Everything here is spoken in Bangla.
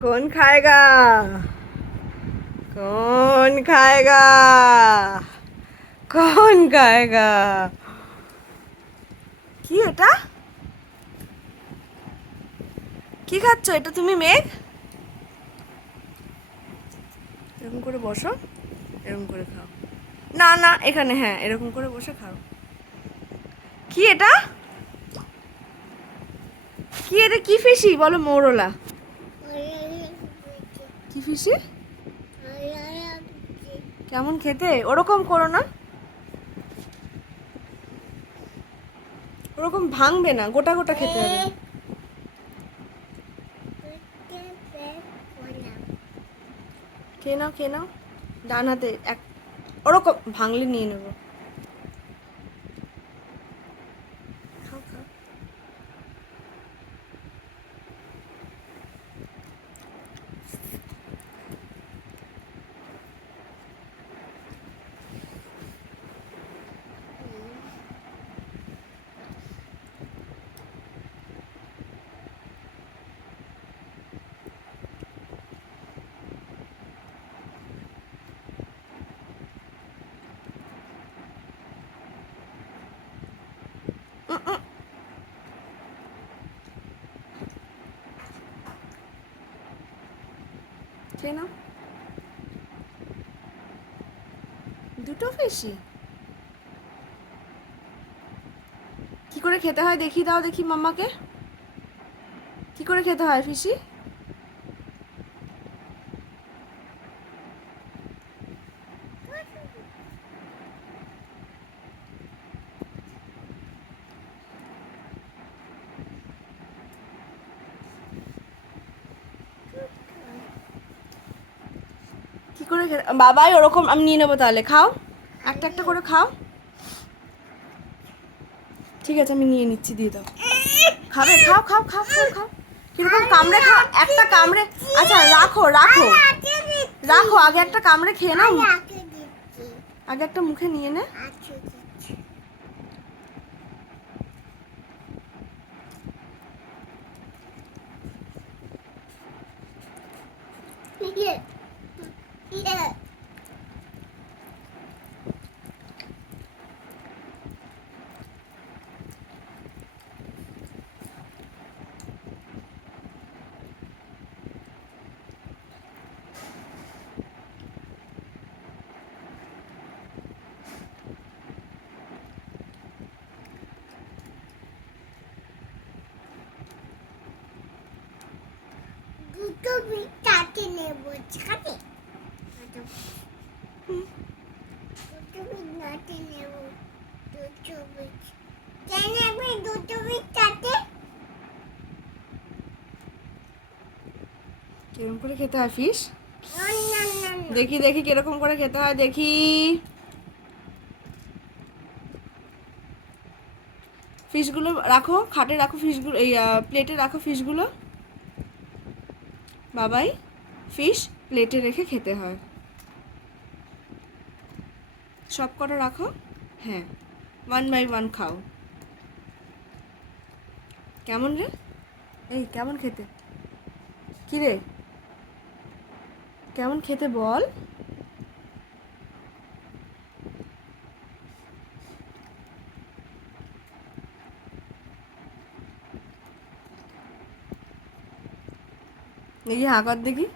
कौन खाएगा? कौन खाएगा? कौन खाएगा? কি এটা? কি খাচ্ছ এটা তুমি মেঘ? এরকম করে বসো, এরকম করে খাও। না না, এখানে, হ্যাঁ এরকম করে বসে খাও। কি এটা? কি এটা? কি ফিশি বলো? মৌরলা। কি ফিশি? কেমন খেতে? ওরকম করো না, ওরকম ভাঙবে না, গোটা গোটা খেতে হবে। খেয়ে নাও, খেয়ে নাও, ডান হাতে এক, ওরকম ভাঙলে নিয়ে নেবো। খাও খাও। খেয়ে নাও। দুটো ফিশি কি করে খেতে হয় দেখি, দাও দেখি মাম্মাকে। কি করে খেতে হয় ফিশি? কি করে খেতে? বাবাই ওরকম, আমি নিয়ে নেবো তাহলে, খাও একটা একটা করে খাও। ঠিক আছে, আমি নিয়ে নিচ্ছি, দিয়ে দাও। খাবে? খাও খাও খাও খাও খাও। কিরকম কামড়ে খাও, একটা কামড়ে। আচ্ছা রাখো রাখো রাখো, আগে একটা কামড়ে খেয়ে নাও। আগে একটা মুখে নিয়ে নে। দুটো বিট কাটে নেব, খাবে? দুটো বিট কাটে নেব, দুটো বিট। কেন আমি দুটো বিট কাটে? কিরকম করে খেতে হয় ফিশ? না না না না। দেখি দেখি কিরকম করে খেতে হয় দেখি। ফিশগুলো রাখো, খাটে রাখো ফিশগুলো, এই প্লেটে রাখো ফিশগুলো। বাবাই, ফিশ প্লেটে রেখে খেতে হয়। সব কটা রাখো, হ্যাঁ, 1 বাই 1 খাও। কেমন রে? এই কেমন খেতে? কি রে, কেমন খেতে বল? দেখি হাঁ কর দেখি।